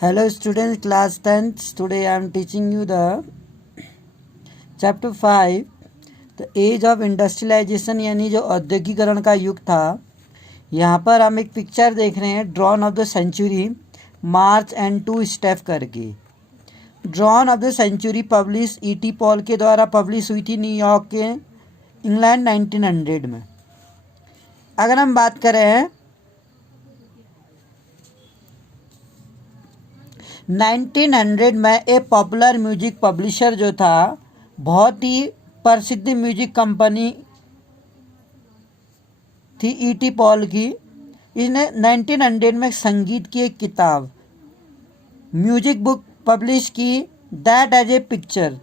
Hello students, class 10th. Today I am teaching you the chapter 5, the age of industrialization, यानी जो औद्योगिकरण का युग था। यहाँ पर हम एक पिक्चर देख रहे हैं, dawn of the century, march and two step करके। Dawn of the century publish E.T. Paul के द्वारा पब्लिश हुई थी न्यूयॉर्क के इंग्लैंड 1900 में। अगर हम बात करें 1900 में एक पॉपुलर म्यूजिक पब्लिशर जो था, बहुत ही प्रसिद्ध म्यूजिक कंपनी थी E.T. पॉल की। इसने 1900 में संगीत की एक किताब, म्यूजिक बुक पब्लिश की, दैट एज ए पिक्चर।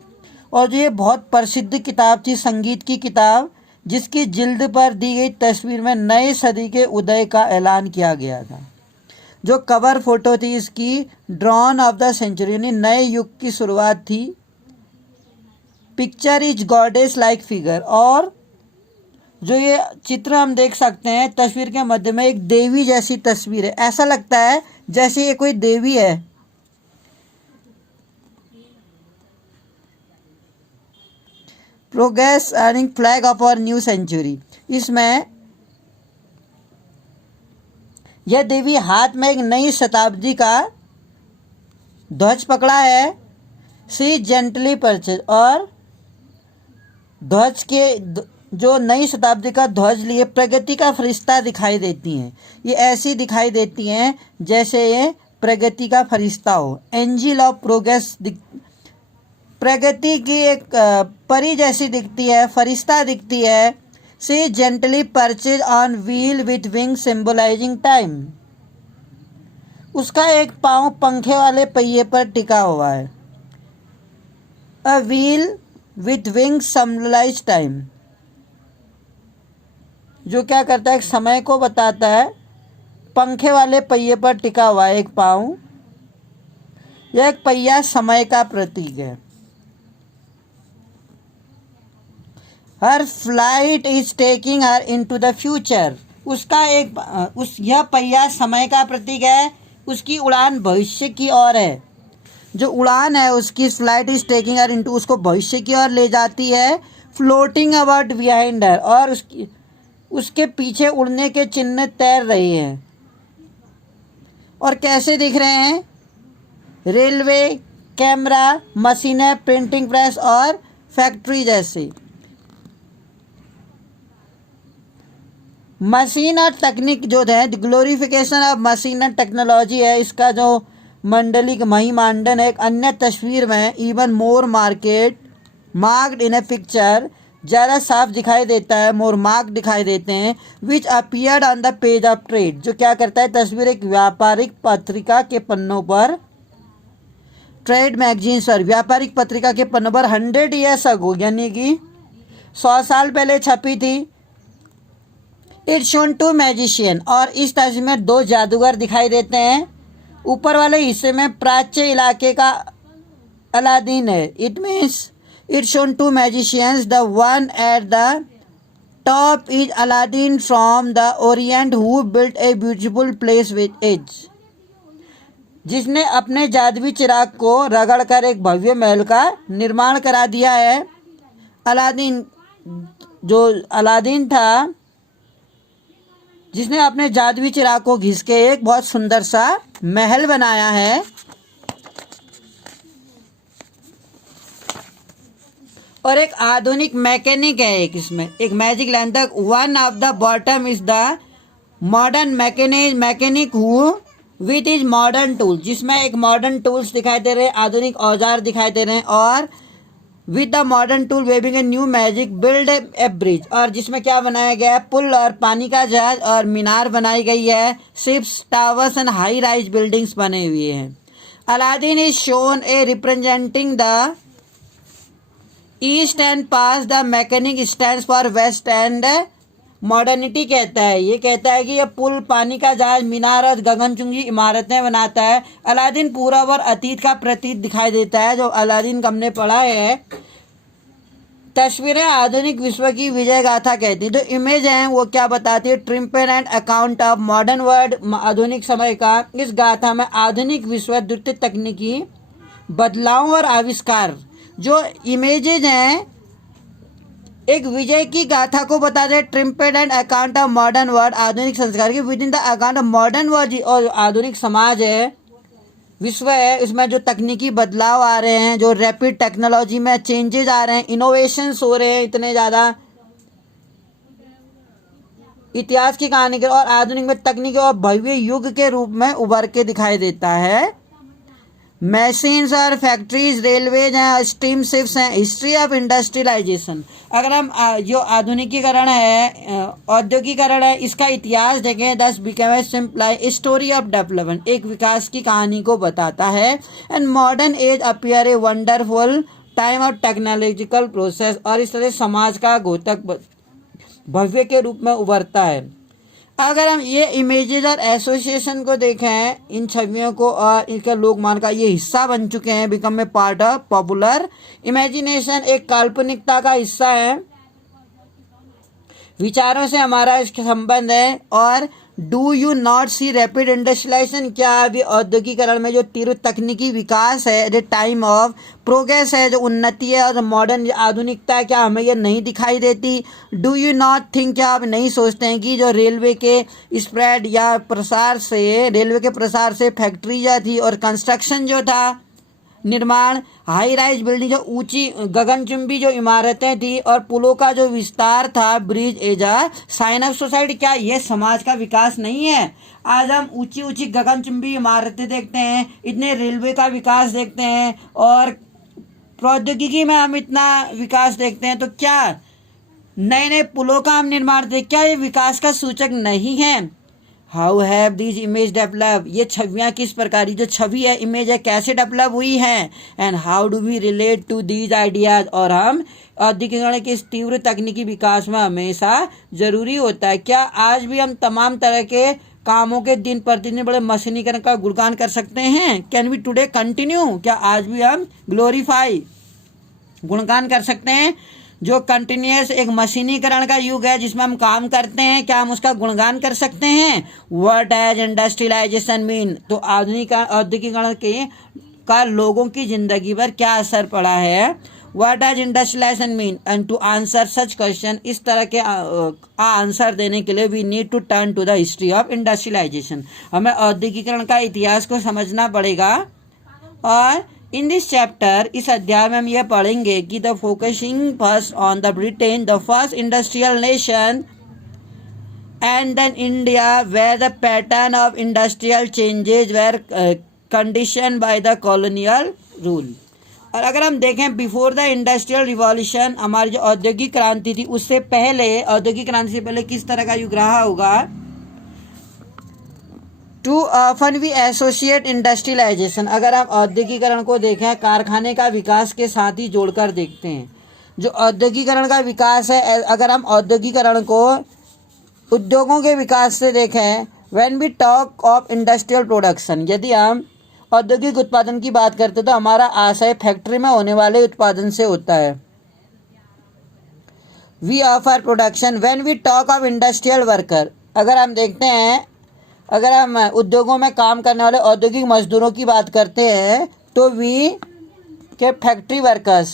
और ये बहुत प्रसिद्ध किताब थी, संगीत की किताब, जिसकी जिल्द पर दी गई तस्वीर में नए सदी के उदय का ऐलान किया गया था। जो कवर फोटो थी इसकी, ड्रॉन ऑफ द सेंचुरी, यानी नए युग की शुरुआत थी। Picture is goddess like figure, और जो ये चित्र हम देख सकते हैं तस्वीर के मध्य में, एक देवी जैसी तस्वीर है। ऐसा लगता है जैसे ये कोई देवी है। Progress earning flag of our new century, इसमें यह देवी हाथ में एक नई शताब्दी का ध्वज पकड़ा है। सी जेंटली परचेज, और ध्वज के जो नई शताब्दी का ध्वज लिए प्रगति का फरिश्ता दिखाई देती हैं। ये ऐसी दिखाई देती हैं जैसे ये प्रगति का फरिश्ता हो। एंजिल ऑफ प्रोग्रेस, प्रगति की एक परी जैसी दिखती है, फरिश्ता दिखती है। She gently perched on wheel with wing symbolizing time, उसका एक पाँव पंखे वाले पहिए पर टिका हुआ है। A wheel with wing symbolise time, जो क्या करता है, समय को बताता है। पंखे वाले पहिए पर टिका हुआ है एक पाँव। यह एक पहिया समय का प्रतीक है। Her flight is taking her into the future, उसका यह पहिया समय का प्रतीक है। उसकी उड़ान भविष्य की ओर है। जो उड़ान है उसकी, flight is taking her into, उसको भविष्य की ओर ले जाती है। फ्लोटिंग अबाउट बिहाइंड हर, और उसके पीछे उड़ने के चिन्ह तैर रही हैं। और कैसे दिख रहे हैं? रेलवे, कैमरा, मशीनें, प्रिंटिंग प्रेस और फैक्ट्री जैसे। मशीन और तकनीक जो है, glorification of machine and technology है इसका जो मंडलिक महिमांडन है। एक अन्य तस्वीर में even more market marked in A picture, ज़्यादा साफ दिखाई देता है, मोर मार्क दिखाई देते हैं। Which appeared on the page of trade, जो क्या करता है, तस्वीर एक व्यापारिक पत्रिका के पन्नों पर, ट्रेड मैगजीन पर, व्यापारिक पत्रिका के पन्नों पर 100 ईयर्स अगो, यानी कि 100 साल पहले छपी थी। इट्स शोन टू मैजिशियन, और इस तस्वीर में दो जादूगर दिखाई देते हैं। ऊपर वाले हिस्से में प्राच्य इलाके का अलादीन है। It means it's shown to magicians, the one at the top is Aladdin from the Orient who built a beautiful place with age, जिसने अपने जादुई चिराग को रगड़कर एक भव्य महल का निर्माण करा दिया है। अलादीन, जो अलादीन था, जिसने अपने जादुई चिराग को घिस के एक बहुत सुंदर सा महल बनाया है। और एक आधुनिक मैकेनिक है, एक इसमें एक magic lantern. One of the bottom is the modern mechanic who with is modern tool, जिसमें एक मॉडर्न टूल्स दिखाई दे रहे हैं, आधुनिक औजार दिखाई दे रहे हैं। और with the modern tool waving a new magic build a bridge, और जिसमें क्या बनाया गया है, पुल और पानी का जहाज और मीनार बनाई गई है। Ships, towers and high rise buildings बने हुए हैं। Aladdin is shown a representing the East and pass the mechanic stands for West and modernity कहता है। ये कहता है कि ये पुल, पानी का जहाज, मीनार और गगनचुंबी इमारतें बनाता है। अलादीन पूरब और अतीत का प्रतीक दिखाई देता है। जो अलादीन का हमने पढ़ा है, तस्वीरें आधुनिक विश्व की विजय गाथा कहती। तो इमेज है वो क्या बताती है, triumphant and account of modern world, आधुनिक समय का। इस गाथा में आधुनिक विश्व द्रुत तकनीकी बदलाव और आविष्कार, जो इमेजेज हैं एक विजय की गाथा को बताते हैं। Triumphant and account of modern world, आधुनिक संस्कार की, within the account of modern world, और आधुनिक समाज है, विश्व है, इसमें जो तकनीकी बदलाव आ रहे हैं, जो रैपिड टेक्नोलॉजी में चेंजेस आ रहे हैं, इनोवेशंस हो रहे हैं इतने ज़्यादा, इतिहास की कहानी के, और आधुनिक में तकनीकी और भव्य युग के रूप में उभर के दिखाई देता है। मशीन्स और फैक्ट्रीज, रेलवेज हैं, स्टीम शिप्स हैं, हिस्ट्री ऑफ इंडस्ट्रियलाइजेशन। अगर हम जो आधुनिकीकरण है, औद्योगिकरण है, इसका इतिहास देखें, दस become simply story of development, एक विकास की कहानी को बताता है। And modern age appear a wonderful time of technological process, और इस तरह समाज का घोतक भव्य के रूप में उभरता है। अगर हम ये इमेजेस और एसोसिएशन को देखें, इन छवियों को और इनके लोकमान का ये हिस्सा बन चुके हैं, become a part of popular imagination, एक काल्पनिकता का हिस्सा है, विचारों से हमारा इसका संबंध है। और do you not see rapid industrialisation, क्या अभी औद्योगिकरण में जो तीव्र तकनीकी विकास है, जो टाइम ऑफ प्रोग्रेस है, जो उन्नति है और मॉडर्न आधुनिकता है, क्या हमें ये नहीं दिखाई देती? डू यू नॉट थिंक, क्या आप नहीं सोचते हैं कि जो रेलवे के स्प्रेड या प्रसार से, रेलवे के प्रसार से फैक्ट्री या थी और कंस्ट्रक्शन जो था, निर्माण, हाई राइज बिल्डिंग, जो ऊंची गगनचुंबी जो इमारतें थी, और पुलों का जो विस्तार था, bridge as a sign of society, क्या ये समाज का विकास नहीं है? आज हम ऊंची ऊंची गगनचुंबी इमारतें देखते हैं, इतने रेलवे का विकास देखते हैं, और प्रौद्योगिकी में हम इतना विकास देखते हैं, तो क्या नए नए पुलों का हम निर्माण देखते, क्या ये विकास का सूचक नहीं है? How have these image develop, ये छवियाँ किस प्रकार, जो छवि है, इमेज है, कैसे डेवलप हुई हैं? And how do we relate to these ideas, और हम औद्योगिकरण के इस तीव्र तकनीकी विकास में हमेशा जरूरी होता है, क्या आज भी हम तमाम तरह के कामों के दिन प्रतिदिन बड़े मशीनीकरण का गुणगान कर सकते हैं? कैन वी टुडे कंटिन्यू, क्या आज भी हम ग्लोरीफाई गुणगान कर सकते हैं? जो कंटिन्यूस एक मशीनीकरण का युग है जिसमें हम काम करते हैं, क्या हम उसका गुणगान कर सकते हैं? व्हाट हैज इंडस्ट्रियलाइजेशन मीन, तो आधुनिक औद्योगिकरण के का लोगों की जिंदगी पर क्या असर पड़ा है? What has industrialisation mean, and to answer such question, इस तरह के आंसर देने के लिए we need to turn to the history of industrialisation, हमें औद्योगिकरण का इतिहास को समझना पड़ेगा। और इन दिस चैप्टर, इस अध्याय में हम यह पढ़ेंगे कि the focusing first on the Britain, the first industrial nation, and then India, where the pattern of industrial changes were condition by the colonial rule. और अगर हम देखें बिफोर द इंडस्ट्रियल रिवॉल्यूशन, हमारी जो औद्योगिक क्रांति थी, उससे पहले, औद्योगिक क्रांति से पहले किस तरह का युग रहा होगा? Too often we associate industrialisation, अगर हम औद्योगिकरण को देखें कारखाने का विकास के साथ ही जोड़कर देखते हैं, जो औद्योगिकरण का विकास है, अगर हम औद्योगिकरण को उद्योगों के विकास से देखें, when we talk of industrial production, यदि हम औद्योगिक उत्पादन की बात करते हैं तो हमारा आशय फैक्ट्री में होने वाले उत्पादन से होता है। We offer production, when we talk of industrial worker, अगर हम देखते हैं, अगर हम उद्योगों में काम करने वाले औद्योगिक मजदूरों की बात करते हैं तो वी के फैक्ट्री वर्कर्स,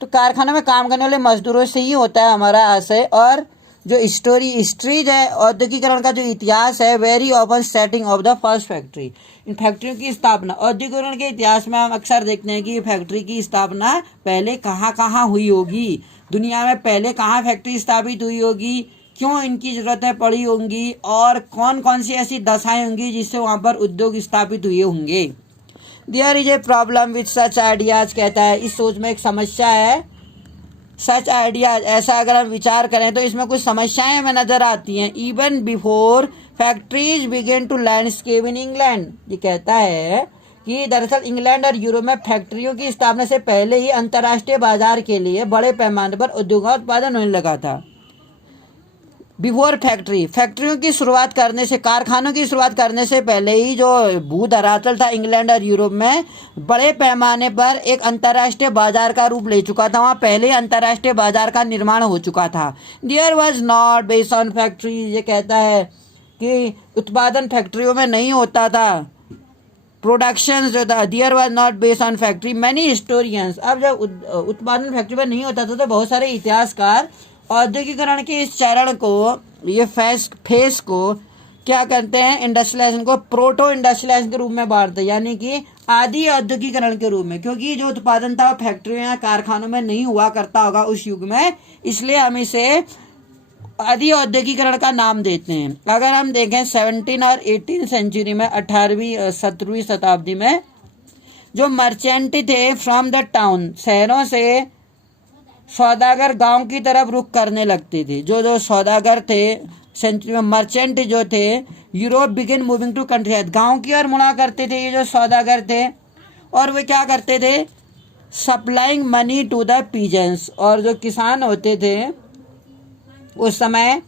तो कारखाने में काम करने वाले मजदूरों से ही होता है हमारा आशय। और जो हिस्ट्रीज है औद्योगिकरण का, जो इतिहास है, very often setting of the first factory, इन फैक्ट्रियों की स्थापना, औद्योगिकरण के इतिहास में हम अक्सर देखते हैं कि फैक्ट्री की स्थापना पहले कहाँ कहाँ हुई होगी, दुनिया में पहले कहाँ फैक्ट्री स्थापित हुई होगी, क्यों इनकी ज़रूरतें पड़ी होंगी, और कौन कौन सी ऐसी दशाएं होंगी जिससे वहाँ पर उद्योग स्थापित हुए होंगे। There is a problem with such ideas, कहता है इस सोच में एक समस्या है। सच आइडियाज, ऐसा अगर हम विचार करें तो इसमें कुछ समस्याएं हमें नज़र आती हैं। Even before factories began to landscape in England, ये कहता है कि दरअसल इंग्लैंड और यूरोप में फैक्ट्रियों की स्थापना से पहले ही अंतर्राष्ट्रीय बाजार के लिए बड़े पैमाने पर उद्योगों का उत्पादन होने लगा था। बिफोर फैक्ट्री, फैक्ट्रियों की शुरुआत करने से, कारखानों की शुरुआत करने से पहले ही जो भू धरातल था इंग्लैंड और यूरोप में बड़े पैमाने पर एक अंतर्राष्ट्रीय बाजार का रूप ले चुका था। वहाँ पहले अंतर्राष्ट्रीय बाजार का निर्माण हो चुका था। There was not based on factory, ये कहता है कि उत्पादन फैक्ट्रियों में नहीं होता था, प्रोडक्शन जो था there was not based on factory. Many historians, अब जब उत्पादन फैक्ट्री में नहीं होता था तो बहुत सारे इतिहासकार औद्योगिकरण के इस चरण को, ये फेस को क्या करते हैं, इंडस्ट्रियलाइजेशन को प्रोटो इंडस्ट्रियलाइजेशन के रूप में बांटते हैं, यानी कि आदि औद्योगिकरण के रूप में। क्योंकि जो उत्पादन था वो फैक्ट्रियों या कारखानों में नहीं हुआ करता होगा उस युग में, इसलिए हम इसे आदि औद्योगिकरण का नाम देते हैं। अगर हम देखें 17 और 18 सेंचुरी में, 18वीं 17वीं शताब्दी में जो मर्चेंट थे फ्रॉम द टाउन, शहरों से सौदागर गांव की तरफ रुख करने लगते थे। जो सौदागर थे सेंचुरी में, मर्चेंट जो थे, Europe begin moving to country, गांव की ओर मुड़ा करते थे ये जो सौदागर थे। और वे क्या करते थे, supplying money to the peasants, और जो किसान होते थे उस समय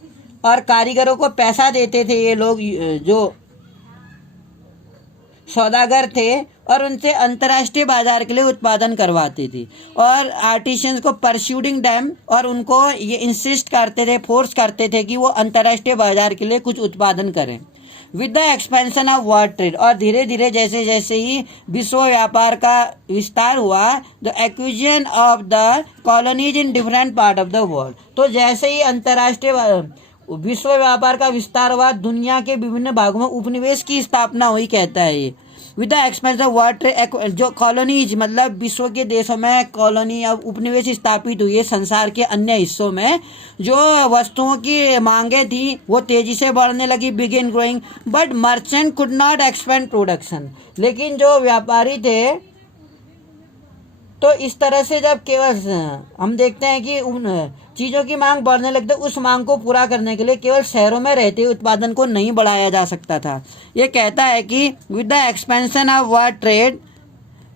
और कारीगरों को पैसा देते थे ये लोग जो सौदागर थे, और उनसे अंतर्राष्ट्रीय बाजार के लिए उत्पादन करवाते थे। और आर्टिशियंस को परस्यूडिंग डैम, और उनको ये इंसिस्ट करते थे, फोर्स करते थे कि वो अंतर्राष्ट्रीय बाजार के लिए कुछ उत्पादन करें। With the expansion of world trade, और धीरे धीरे जैसे जैसे ही विश्व व्यापार का विस्तार हुआ, the acquisition of the colonies in different part of the world, तो जैसे ही अंतर्राष्ट्रीय विश्व व्यापार का विस्तार हुआ, दुनिया के विभिन्न भागों में उपनिवेश की स्थापना हुई, कहता है ये। With the expansion of world trade, जो कॉलोनीज मतलब विश्व के देशों में कॉलोनी अब उपनिवेश स्थापित हुई है, संसार के अन्य हिस्सों में जो वस्तुओं की मांगे थी वो तेजी से बढ़ने लगी, begin growing, but merchant could not expand production, लेकिन जो व्यापारी थे तो इस तरह से जब केवल हम देखते हैं कि उन चीज़ों की मांग बढ़ने लगती, उस मांग को पूरा करने के लिए केवल शहरों में रहते उत्पादन को नहीं बढ़ाया जा सकता था। ये कहता है कि with the expansion of world trade,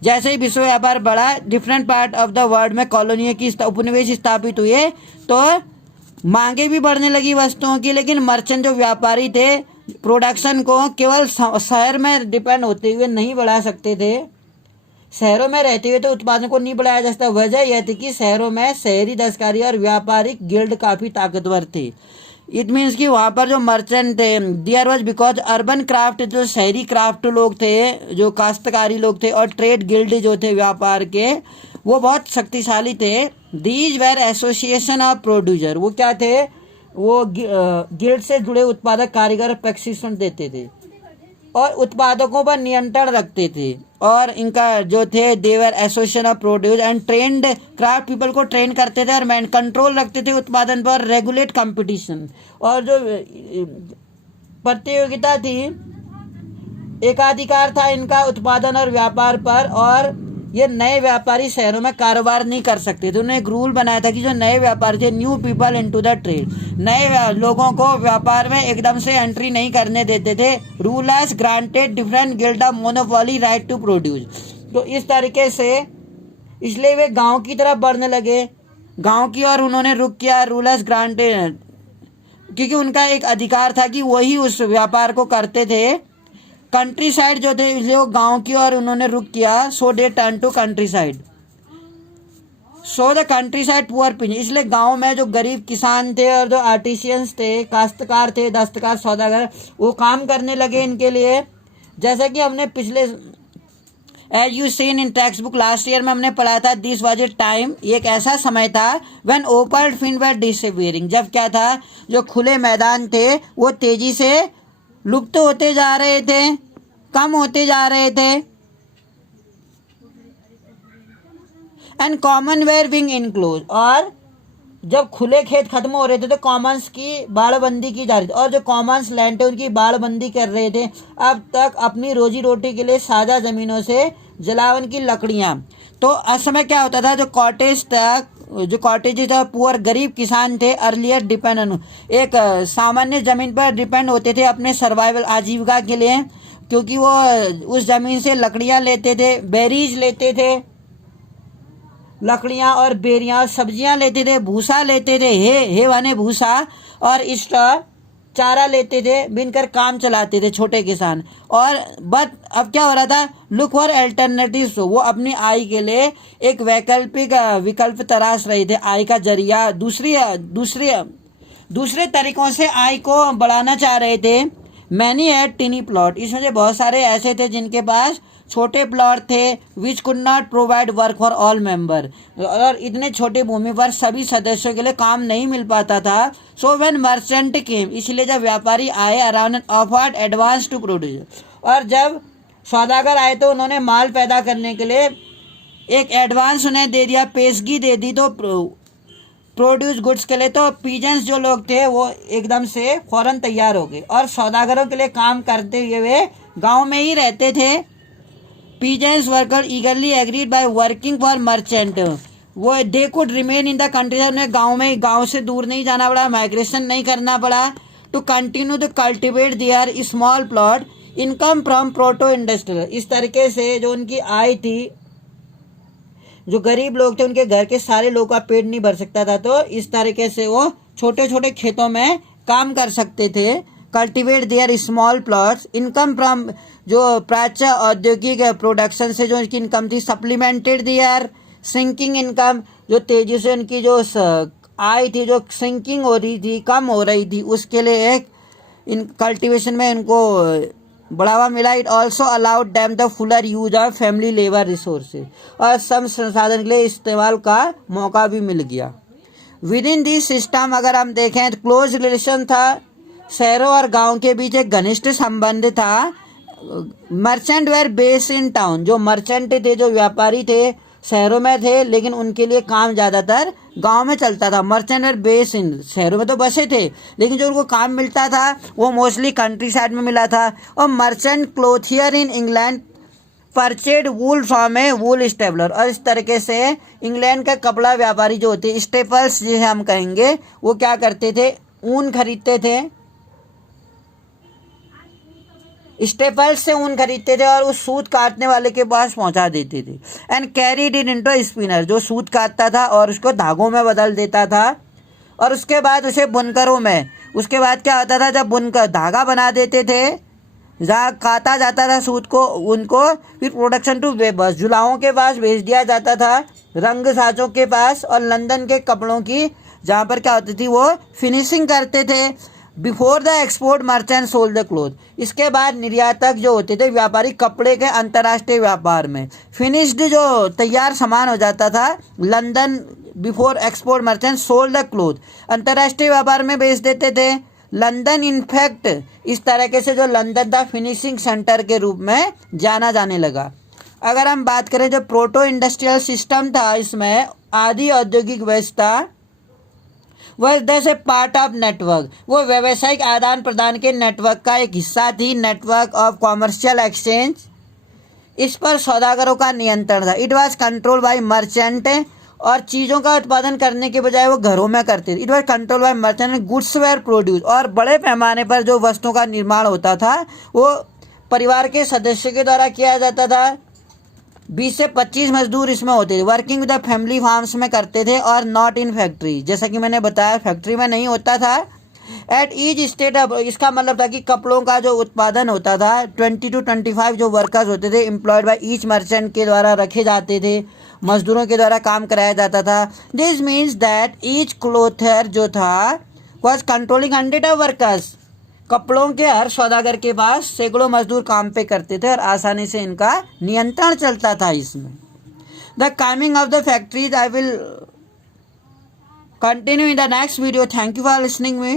जैसे ही विश्व व्यापार बढ़ा, different part of the world में कॉलोनियों की उपनिवेश स्थापित हुए, तो मांगे भी बढ़ने लगी वस्तुओं की, लेकिन मर्चेंट जो व्यापारी थे प्रोडक्शन को केवल शहर में डिपेंड होते हुए नहीं बढ़ा सकते थे, शहरों में रहते हुए तो उत्पादन को नहीं बढ़ाया जा सकता। वजह यह थी कि शहरों में शहरी दस्तकारी और व्यापारिक गिल्ड काफ़ी ताकतवर थे। इट मीन्स कि वहाँ पर जो मर्चेंट थे, there was because urban craft, जो शहरी क्राफ्ट लोग थे, जो काश्तकारी लोग थे, और ट्रेड गिल्ड जो थे व्यापार के, वो बहुत शक्तिशाली थे। These were association of producer, वो क्या थे, वो गिल्ड से जुड़े उत्पादक कारीगर प्रशिक्षण देते थे और उत्पादकों पर नियंत्रण रखते थे। और इनका जो थे their association of produce and trained craft people को ट्रेन करते थे और मैन कंट्रोल रखते थे उत्पादन पर, रेगुलेट कंपटीशन, और जो प्रतियोगिता थी, एकाधिकार था इनका उत्पादन और व्यापार पर, और ये नए व्यापारी शहरों में कारोबार नहीं कर सकते थे। उन्होंने एक रूल बनाया था कि जो नए व्यापारी थे, new people into the trade, नए लोगों को व्यापार में एकदम से एंट्री नहीं करने देते थे। Rulers granted different guild of monopoly right to produce, तो इस तरीके से इसलिए वे गांव की तरफ बढ़ने लगे, गांव की ओर उन्होंने रुख किया। रूलर्स ग्रांटेड, क्योंकि उनका एक अधिकार था कि वही उस व्यापार को करते थे। कंट्री साइड जो थे, इसलिए वो गाँव की ओर उन्होंने रुख किया। So they turn to countryside, so the countryside poor people, इसलिए गांव में जो गरीब किसान थे और जो आर्टिशियंस थे, काश्तकार थे, दस्तकार, सौदागर, वो काम करने लगे इनके लिए। जैसा कि हमने पिछले as you seen in textbook last year में हमने पढ़ा था, दिस वाज ए टाइम, ये एक ऐसा समय था when open field were disappearing, जब क्या था, जो खुले मैदान थे वो तेजी से लुप्त होते जा रहे थे, कम होते जा रहे थे। And common were being enclose, और जब खुले खेत खत्म हो रहे थे तो कॉमन्स की बाड़बंदी की जा रही थी, और जो कॉमन्स लैंड थे उनकी बाड़बंदी कर रहे थे। अब तक अपनी रोजी रोटी के लिए साझा जमीनों से जलावन की लकड़ियाँ, तो उस समय क्या होता था, जो कॉटेज तक, जो कॉटेज था, पुअर गरीब किसान थे, अर्लियर डिपेंड ऑन, एक सामान्य जमीन पर डिपेंड होते थे अपने सर्वाइवल, आजीविका के लिए, क्योंकि वो उस जमीन से लकड़ियाँ लेते थे, बेरीज लेते थे, लकड़ियाँ और बेरियाँ और सब्जियाँ लेते थे, भूसा लेते थे, हे वाने भूसा और स्ट्रॉ चारा लेते थे, बिनकर काम चलाते थे छोटे किसान। और बट अब क्या हो रहा था, लुक फॉर अल्टरनेटिव्स, वो अपनी आय के लिए एक वैकल्पिक विकल्प तलाश रहे थे, आय का जरिया दूसरे तरीकों से आय को बढ़ाना चाह रहे थे। मैनी एट टिनी प्लॉट, इसमें से बहुत सारे ऐसे थे जिनके पास छोटे प्लॉट थे, which could not provide work for all member, और इतने छोटे भूमि पर सभी सदस्यों के लिए काम नहीं मिल पाता था। सो व्हेन मर्चेंट केम, इसलिए जब व्यापारी आए, around an offered advance to produce, और जब सौदागर आए तो उन्होंने माल पैदा करने के लिए एक एडवांस उन्हें दे दिया, पेशगी दे दी, तो प्रोड्यूस गुड्स के लिए, तो पीजेंट्स जो लोग थे वो एकदम से फौरन तैयार हो गए और सौदागरों के लिए काम करते हुए गांव में ही रहते थे। Peasants worker eagerly agreed by working for merchant, वो they could remain in the country, उन्हें गांव से दूर नहीं जाना पड़ा, माइग्रेशन नहीं करना पड़ा, to continue to cultivate their small plot, income from proto industrial. इस तरीके से जो उनकी आय थी, जो गरीब लोग थे उनके घर के सारे लोगों का पेट नहीं भर सकता था, तो इस तरीके से वो छोटे छोटे खेतों में काम कर सकते थे। Cultivate their small plots, income from, जो प्राच्य औद्योगिक प्रोडक्शन से जो इनकी इनकम थी, सप्लीमेंटेड देयर सिंकिंग इनकम, जो तेजी से उनकी जो आय थी जो सिंकिंग हो रही थी, कम हो रही थी, उसके लिए एक इन कल्टिवेशन में इनको बढ़ावा मिला। It also allowed dam the Fuller use of family labour resources, और श्रम संसाधन के लिए इस्तेमाल का मौका भी मिल गया। विद इन दिस सिस्टम अगर हम देखें तो क्लोज रिलेशन था, शहरों और गांव के बीच एक घनिष्ठ संबंध था। Merchant were based in town, जो मर्चेंट थे, जो व्यापारी थे, शहरों में थे, लेकिन उनके लिए काम ज़्यादातर गांव में चलता था। मर्चेंट वेर बेस्ड इन, शहरों में तो बसे थे, लेकिन जो उनको काम मिलता था वो मोस्टली कंट्री साइड में मिला था। और merchant clothier in England purchased wool from a wool stapler, और इस तरीके से इंग्लैंड का कपड़ा व्यापारी जो होते, स्टेपल्स जिसे हम कहेंगे, वो क्या करते थे, ऊन खरीदते थे, स्टेपल्स से ऊन खरीदते थे और उस सूत काटने वाले के पास पहुंचा देते थे। And carried it into spinner, जो सूत काटता था और उसको धागों में बदल देता था, और उसके बाद उसे बुनकरों में, उसके बाद क्या होता था, जब बुनकर धागा बना देते थे, जहाँ काटा जाता था सूत को, उनको फिर प्रोडक्शन टू वेबर्स, जुलाहों के पास भेज दिया जाता था, रंग साजों के पास, और लंदन के कपड़ों की जहाँ पर क्या होती थी वो फिनिशिंग करते थे। Before the export merchant sold the cloth, इसके बाद निर्यातक जो होते थे व्यापारी कपड़े के अंतर्राष्ट्रीय व्यापार में, फिनिश्ड जो तैयार सामान हो जाता था, London before export merchant sold the cloth, अंतर्राष्ट्रीय व्यापार में बेच देते थे। लंदन इनफैक्ट, इस तरीके से जो लंदन था फिनिशिंग सेंटर के रूप में जाना जाने लगा। अगर हम बात करें जो प्रोटो इंडस्ट्रियल सिस्टम था, इसमें आदि औद्योगिक व्यवस्था वह दस ए पार्ट ऑफ नेटवर्क, वो व्यावसायिक आदान प्रदान के नेटवर्क का एक हिस्सा थी, नेटवर्क ऑफ कॉमर्शियल एक्सचेंज। इस पर सौदागरों का नियंत्रण था। It was control by merchant, और चीज़ों का उत्पादन करने के बजाय वो घरों में करते थे। It was control by merchant, goods were produce, और बड़े पैमाने पर जो वस्तुओं का निर्माण होता था वो परिवार के सदस्य के द्वारा किया जाता था। 20 से 25 मजदूर इसमें होते थे, working with the family farms में करते थे, और नॉट इन फैक्ट्री, जैसा कि मैंने बताया फैक्ट्री में नहीं होता था। एट ईच स्टेट, इसका मतलब था कि कपड़ों का जो उत्पादन होता था 20 to 25 जो वर्कर्स होते थे एम्प्लॉयड बाय ईच मर्चेंट के द्वारा रखे जाते थे, मजदूरों के द्वारा काम कराया जाता था। दिस मीन्स दैट ईच क्लोथर जो था वॉज कंट्रोलिंग 100 वर्कर्स, कपड़ों के हर सौदागर के पास सैकड़ों मजदूर काम पे करते थे और आसानी से इनका नियंत्रण चलता था इसमें। The coming of the factories I will continue in the next video. Thank you for listening me.